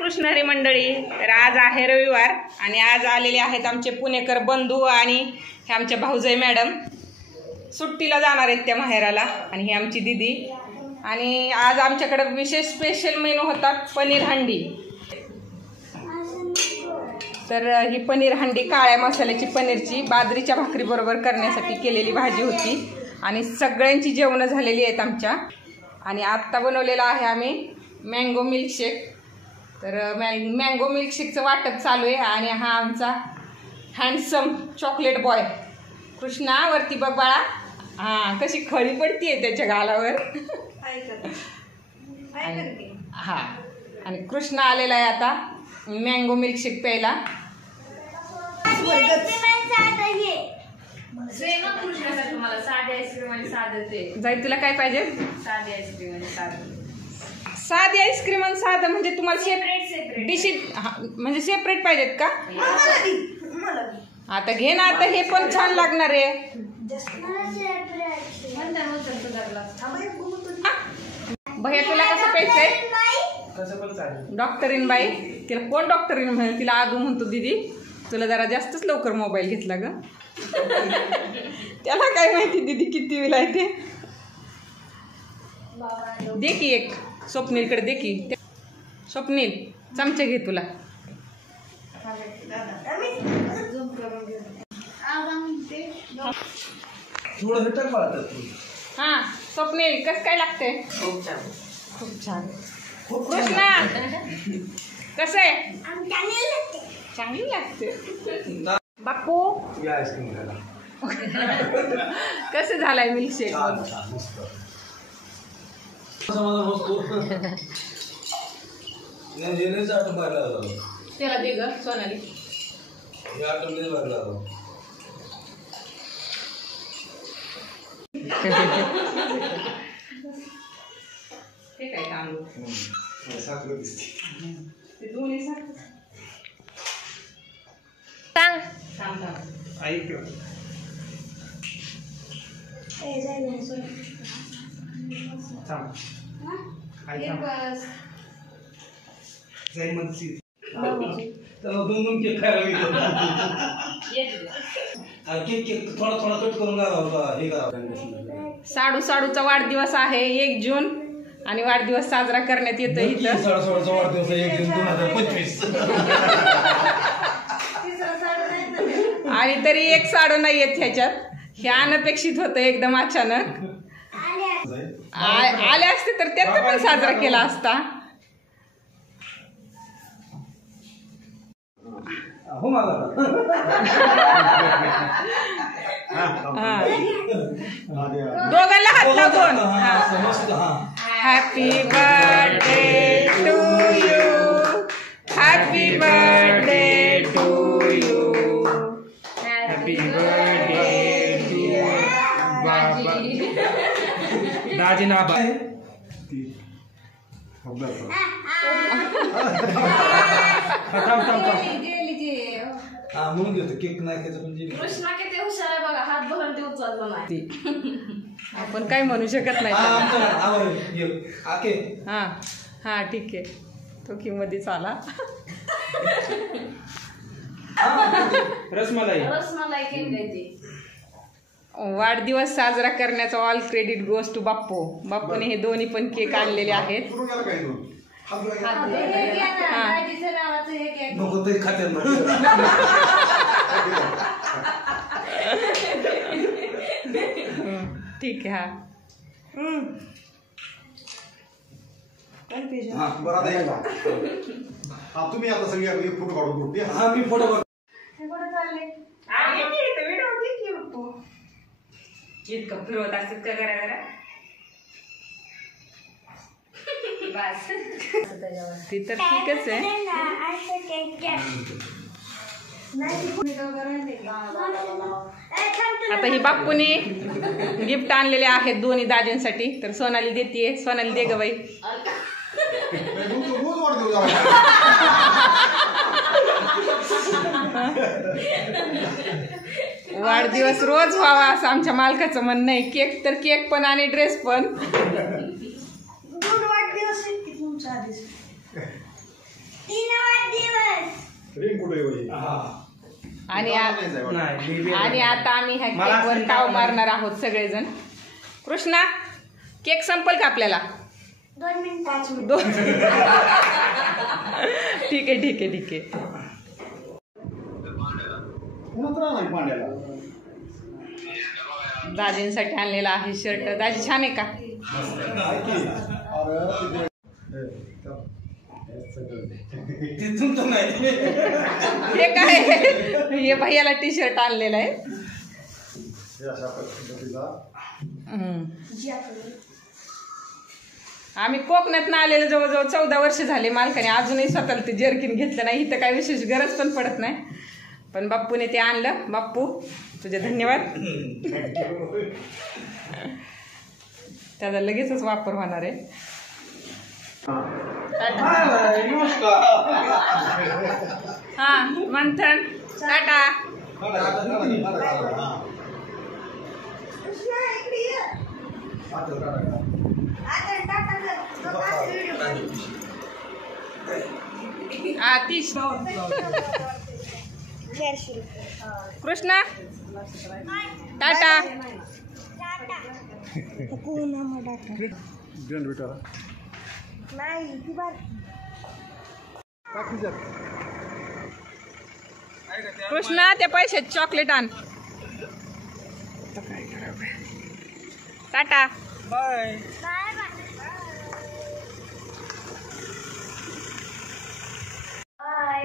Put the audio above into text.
रामकृष्ण हरी मंडळी. तर आज आहे रविवार आणि आज आलेले आहेत आमचे पुणेकर बंधू आणि हे आमच्या भाऊजाई मॅडम. सुट्टीला जाणार आहेत त्या माहेराला आणि ही आमची दीदी. आणि आज आमच्याकडे विशेष स्पेशल मेनू होता पनीर हंडी. तर ही पनीर हंडी काळ्या मसाल्याची पनीरची बाजरीच्या भाकरी बरोबर करण्यासाठी केलेली भाजी होती आणि सगळ्यांची जेवणं झालेली आहेत आमच्या. आणि आत्ता बनवलेला आहे आम्ही मँगो मिल्कशेक. तर मँगो मिल्कशेकचं वाटप चालू आहे. आणि हा आमचा हँडसम चॉकलेट बॉय कृष्णा. वरती बघ बाळा, हां कशी खळी पडतीये त्याच्या गालावर. हां आणि कृष्णा आलेला आहे आता मँगो मिल्कशेक प्यायला. जाई तुला काय पाहिजे? साधी आईस्क्रीम आणि साधी आईस्क्रीम आणि साधं म्हणजे तुम्हाला सेपरेट डिशेस म्हणजे सेपरेट पाहिजेत का? आता घे ना, आता हे पण छान लागणार आहे. भैया तुला कसं प्यायचंय? डॉक्टरीन बाई. तिला कोण डॉक्टरीन म्हणे? तिला आदू म्हणतो दीदी. तुला जरा जास्तच लवकर मोबाईल घेतला ग. त्याला काय माहिती दीदी किती वेळ आहे ते. दे की एक स्वप्नीलकडे दे की. स्वप्नील चमचे घे तुला. हा स्वप्नील कसं काय लागते? खूप छान खूप छान. कृष्णा कसं आहे? चांगली लागते. बापू कसं झालंय मिल्कशेक? त्याला दे ग सोनाली. ते काय काम ते दोन्ही सांग. ऐक साडू साडूचा वाढदिवस आहे 1 जून आणि वाढदिवस साजरा करण्यात येतो इथं. वाढदिवस 1 जून 2025. आणि तरी एक साडू नाही येत ह्याच्यात. हे अनपेक्षित होतं एकदम अचानक. आले असते तर त्याचा पण साजरा केला असता. दोघांना हात लागून happy birthday to you, happy birthday to you, happy birthday to बाबा. दाजी ना बाय म्हणून घेतो केक नाही कृष्णा किती हुशार आहे बघा. हात भरून ते उचलतो नाही. आपण काय म्हणू शकत नाही. हा हा ठीक आहे. तो की मध्येच आला. रसमलाई केक द्यायची. वाढदिवस साजरा करण्याचा ऑल क्रेडिट गोज टू बाप्पू. बाप्पूने हे दोन्ही पण केक आणलेले आहेत. ठीक आहे. हा तुम्ही आता सगळी फोटो काढून. हा मी फोटो इतकं फिरवत असतात का घरा घरा. ती तर ठीकच आहे. आता ही बाप्पूने गिफ्ट आणलेले आहेत दोन्ही दाजींसाठी. तर सोनाली देतीये. सोनाली दे ग बाई. वाढदिवस रोज व्हावा असं आमच्या मालकाचं म्हणणं आहे. केक तर केक पण आणि ड्रेस पण. 2 वाढदिवस आहेत की तुमचा आधीच. आणि आणि आता आम्ही ह्या केकवर काव मारणार आहोत सगळेजण. कृष्णा, केक संपल का आपल्याला? 2 मिनिटात. ठीक आहे ठीक आहे ठीक आहे. दाजींसाठी आणलेला आहे शर्ट. दाजी छान आहे का? हे काय? हे भैयाला टी शर्ट आणलेला आहे. आम्ही कोकणात आलेलो जवळजवळ 14 वर्ष झाले. मालकाने अजूनही स्वतःला ते जर्किन घेतलं नाही. इथं काही विशेष गरज पण पडत नाही, पण बाप्पूने ते आणलं. बाप्पू, तुझे धन्यवाद. त्याचा लगेचच वापर होणार आहे. हा मंथन, टाटा. आतिश, कृष्णा, टाटा. कृष्णा, त्या पैशात चॉकलेट आण. टाटा, बाय. बाय.